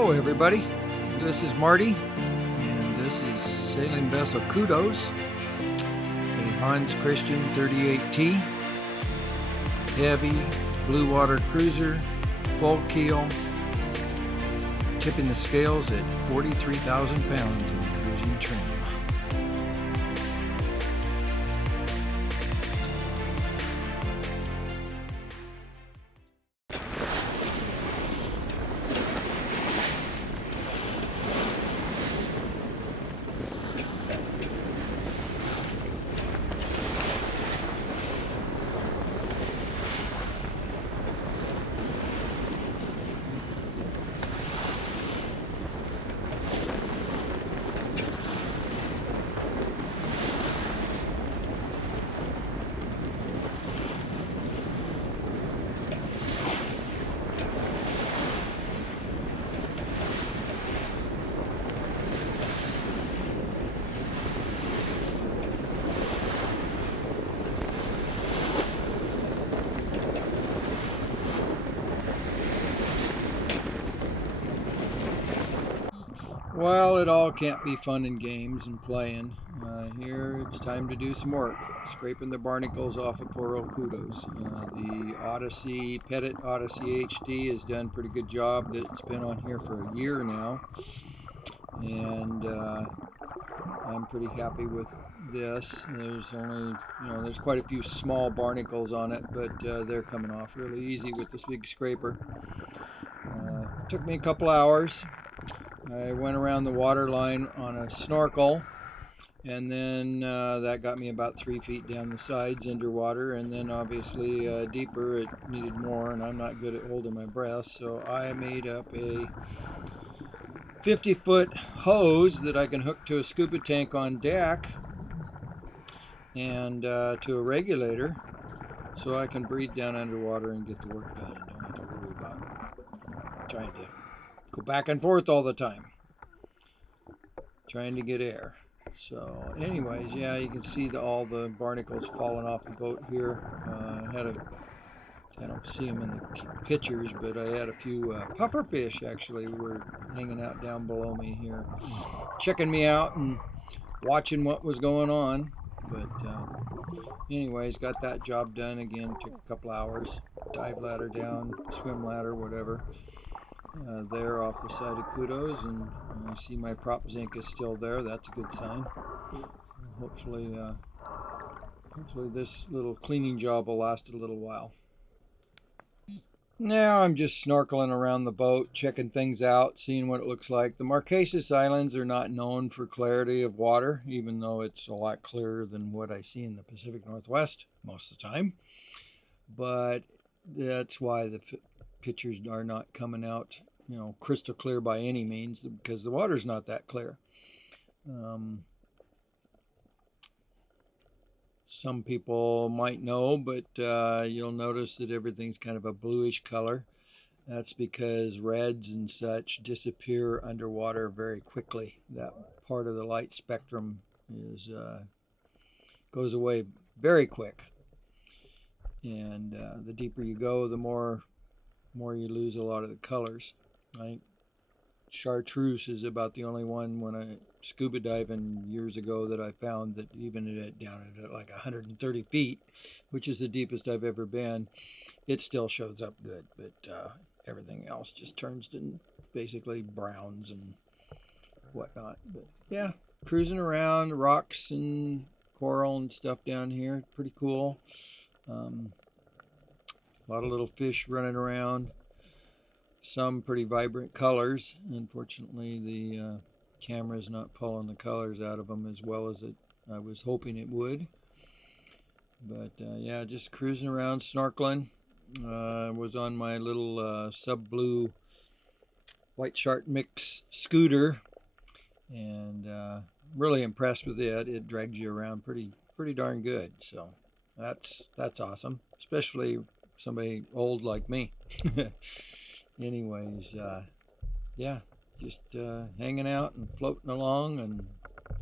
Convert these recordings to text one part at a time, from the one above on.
Hello everybody, this is Marty, and this is sailing vessel Kudos, a Hans Christian 38T, heavy blue water cruiser, full keel, tipping the scales at 43,000 pounds in cruising trim. Well, it all can't be fun and games and playing. Here it's time to do some work, scraping the barnacles off of poor old Kudos. The Odyssey, Pettit Odyssey HD has done a pretty good job. It's been on here for a year now, and I'm pretty happy with this. There's only, there's quite a few small barnacles on it, but they're coming off really easy with this big scraper. Took me a couple hours. I went around the water line on a snorkel, and then that got me about 3 feet down the sides underwater, and then obviously deeper it needed more, and I'm not good at holding my breath, so I made up a 50-foot hose that I can hook to a scuba tank on deck and to a regulator, so I can breathe down underwater and get the work done and don't have to worry about trying to go back and forth all the time, trying to get air. So anyways, yeah, you can see all the barnacles falling off the boat here. I don't see them in the pictures, but I had a few pufferfish actually were hanging out down below me here, checking me out and watching what was going on. But anyways, got that job done. Again, took a couple hours. Dive ladder down, swim ladder, whatever. There off the side of Kudos, and you see my prop zinc is still there. That's a good sign. Hopefully this little cleaning job will last a little while. Now I'm just snorkeling around the boat, checking things out, seeing what it looks like. The Marquasis Islands are not known for clarity of water, even though it's a lot clearer than what I see in the Pacific Northwest most of the time. But that's why the pictures are not coming out, crystal clear by any means, because the water's not that clear. Some people might know, but you'll notice that everything's kind of a bluish color. That's because reds and such disappear underwater very quickly. That part of the light spectrum goes away very quick. And the deeper you go, the more you lose a lot of the colors. I think chartreuse is about the only one when I scuba diving years ago that I found that even down at like 130 feet, which is the deepest I've ever been, it still shows up good, but everything else just turns to basically browns and whatnot. But yeah, cruising around, rocks and coral and stuff down here, pretty cool. A lot of little fish running around, some pretty vibrant colors. Unfortunately, the camera's not pulling the colors out of them as well as I was hoping it would. But yeah, just cruising around, snorkeling. Was on my little sub-blue white shark mix scooter, and really impressed with it. It drags you around pretty darn good. So that's awesome, especially somebody old like me. Anyways, yeah, just hanging out and floating along and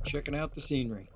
checking out the scenery.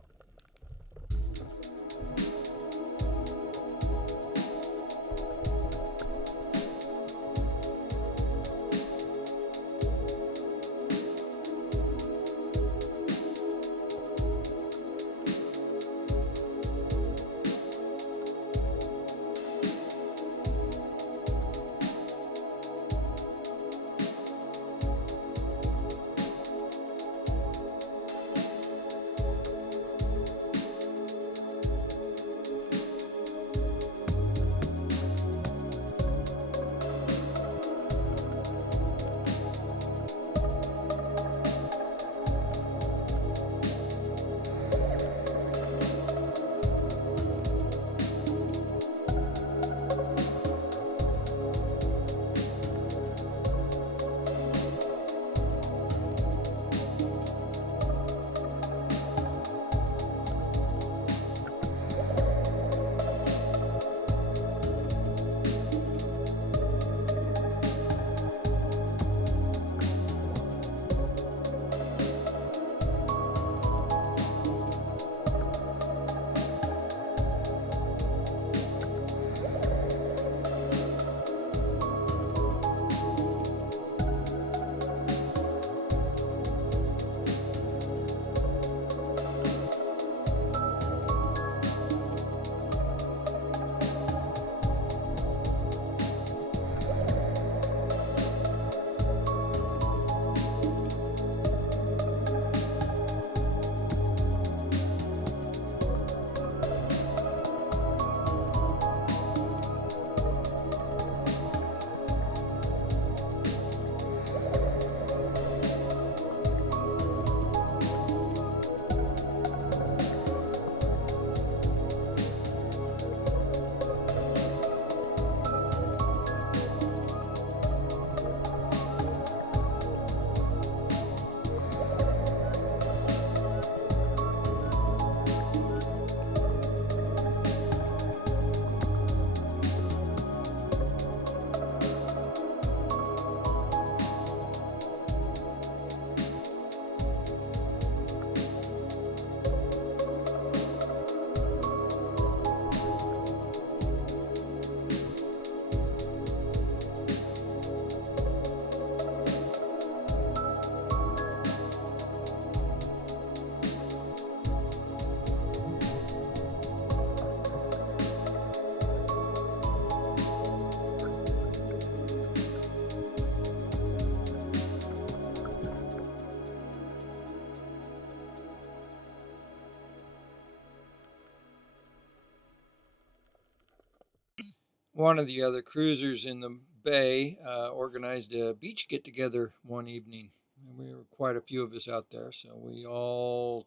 one of the other cruisers in the bay organized a beach get together one evening. And we were quite a few of us out there, so we all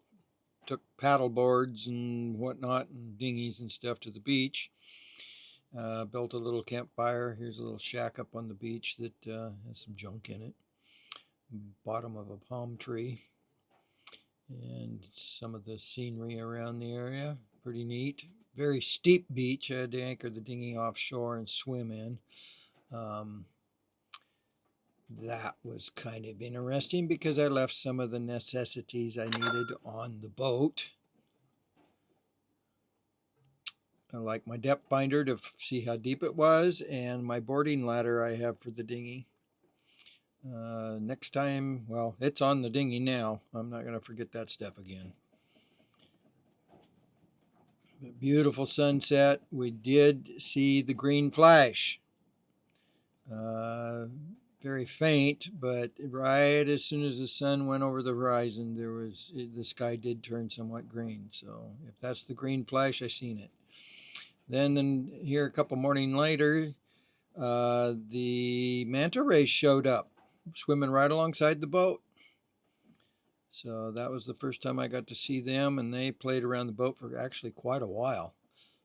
took paddle boards and whatnot and dinghies and stuff to the beach. Built a little campfire. Here's a little shack up on the beach that has some junk in it. Bottom of a palm tree. And some of the scenery around the area. Pretty neat. Very steep beach. I had to anchor the dinghy offshore and swim in. That was kind of interesting because I left some of the necessities I needed on the boat. I like my depth finder to see how deep it was, and my boarding ladder I have for the dinghy. Next time, well, it's on the dinghy now. I'm not going to forget that stuff again. Beautiful sunset. We did see the green flash. Very faint, but right as soon as the sun went over the horizon, the sky did turn somewhat green. So if that's the green flash, I seen it. Then here a couple mornings later, the manta rays showed up, swimming right alongside the boat. So that was the first time I got to see them, and they played around the boat for actually quite a while.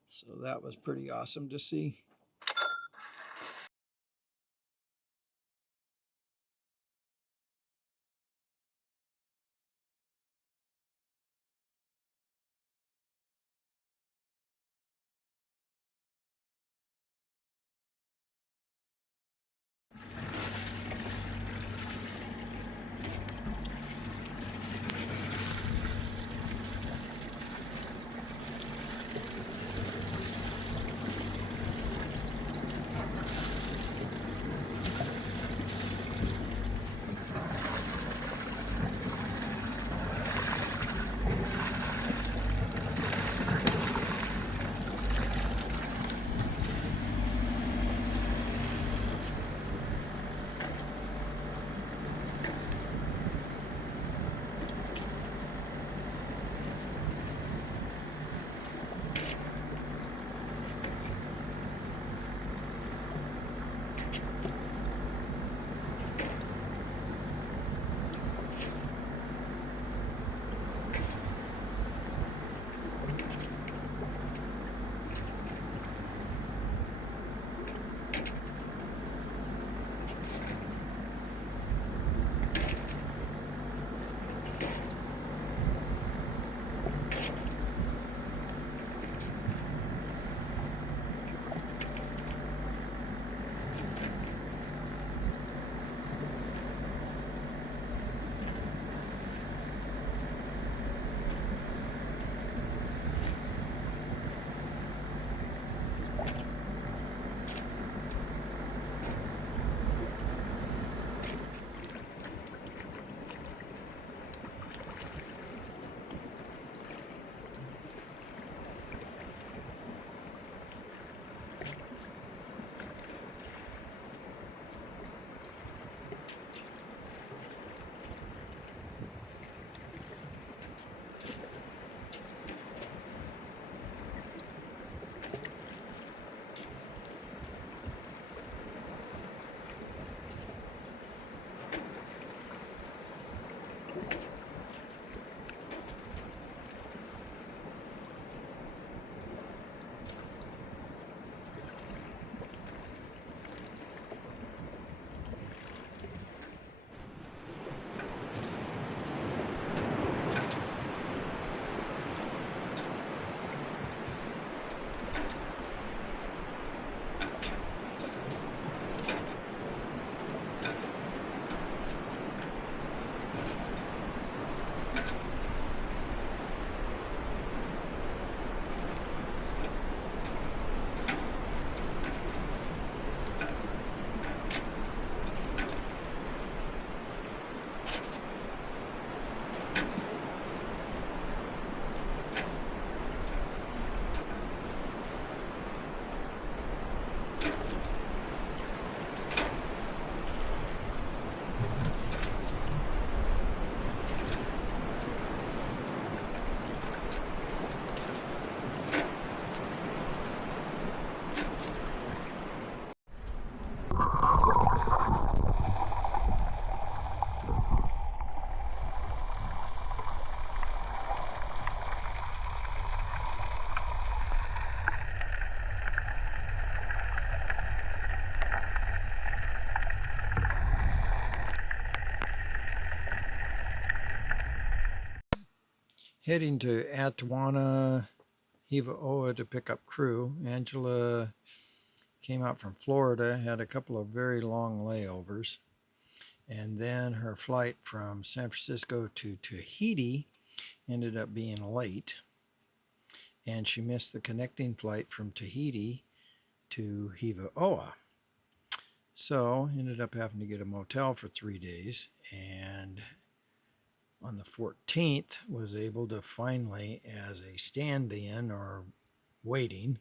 So that was pretty awesome to see. heading to Tahuata, Hiva Oa to pick up crew. Angela came out from Florida, had a couple of very long layovers, and then her flight from San Francisco to Tahiti ended up being late, and she missed the connecting flight from Tahiti to Hiva Oa. So ended up having to get a motel for 3 days, and on the 14th was able to finally, as a stand-in or waiting,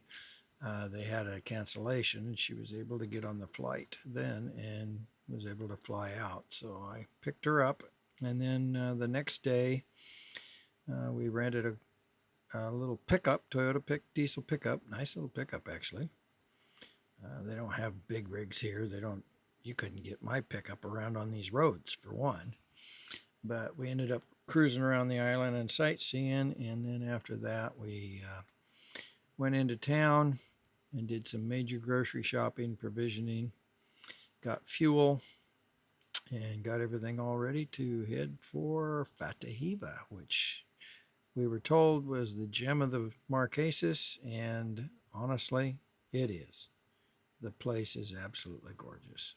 they had a cancellation, and she was able to get on the flight then and was able to fly out. So I picked her up, and then the next day we rented a little pickup, Toyota diesel pickup, nice little pickup actually. They don't have big rigs here. You couldn't get my pickup around on these roads for one. But we ended up cruising around the island and sightseeing, and then after that we went into town and did some major grocery shopping, provisioning, got fuel, and got everything all ready to head for Fata Hiva, which we were told was the gem of the Marquasis, and honestly, it is. The place is absolutely gorgeous.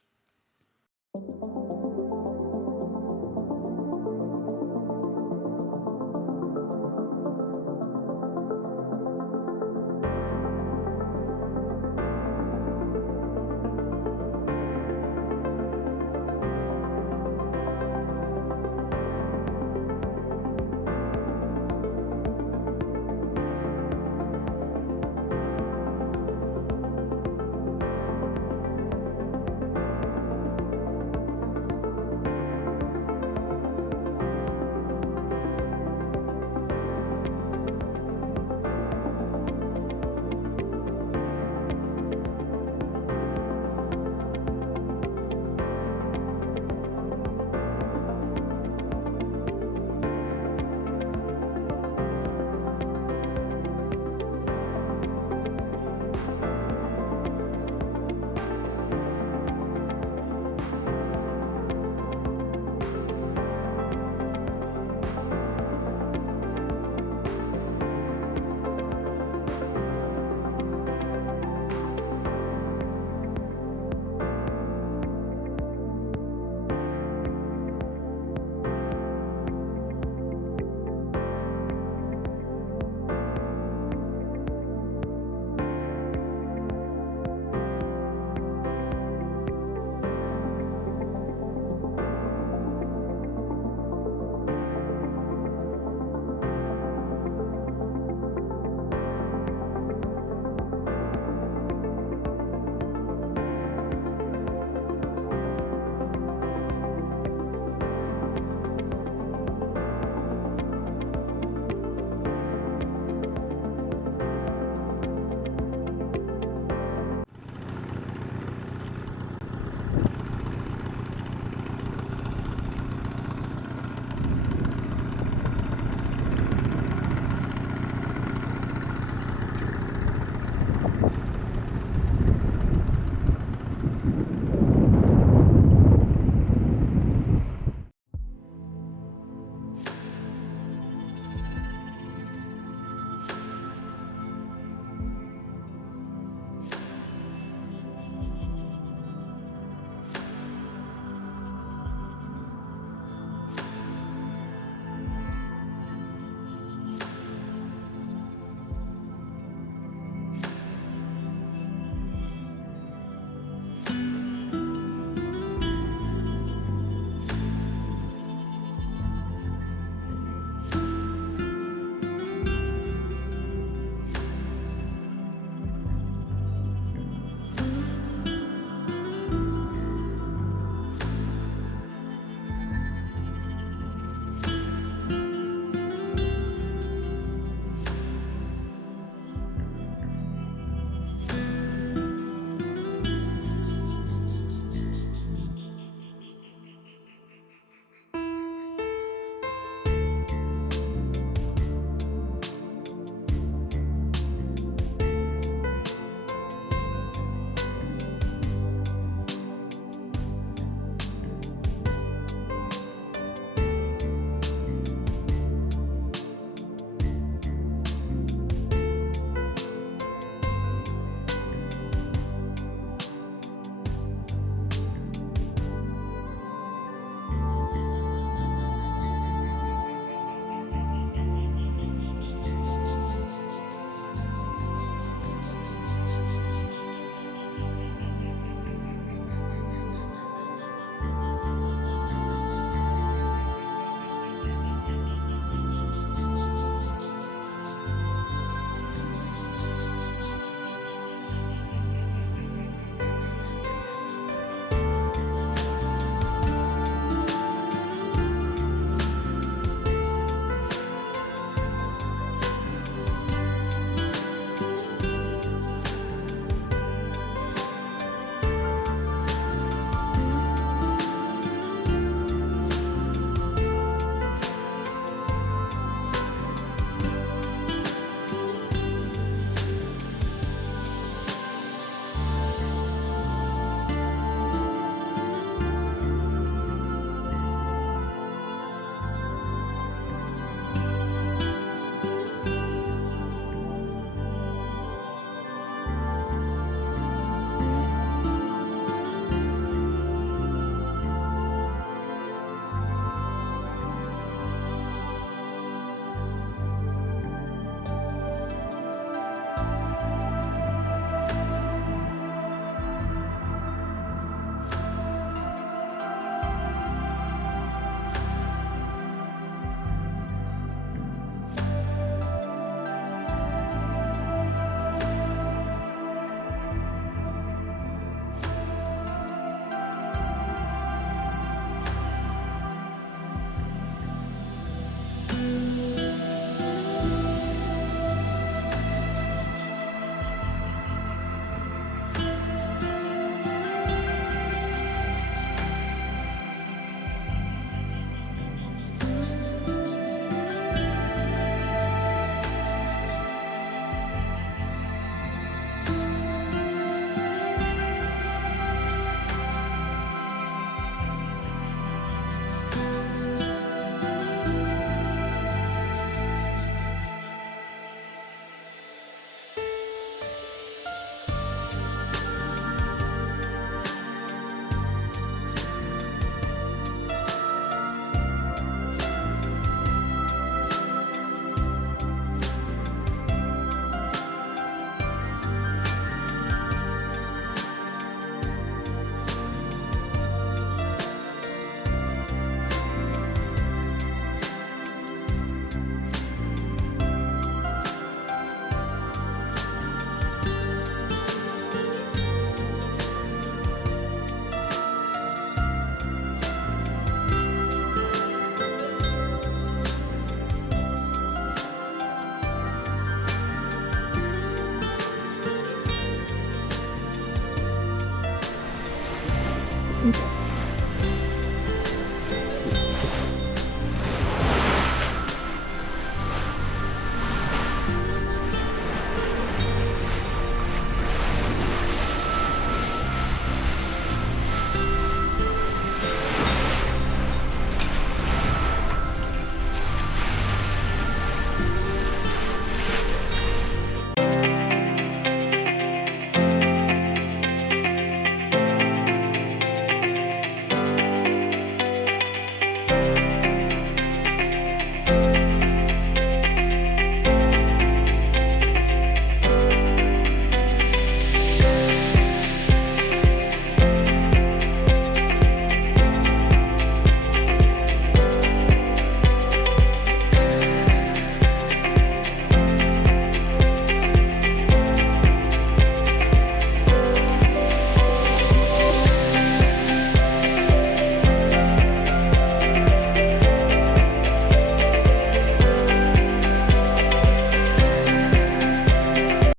Okay.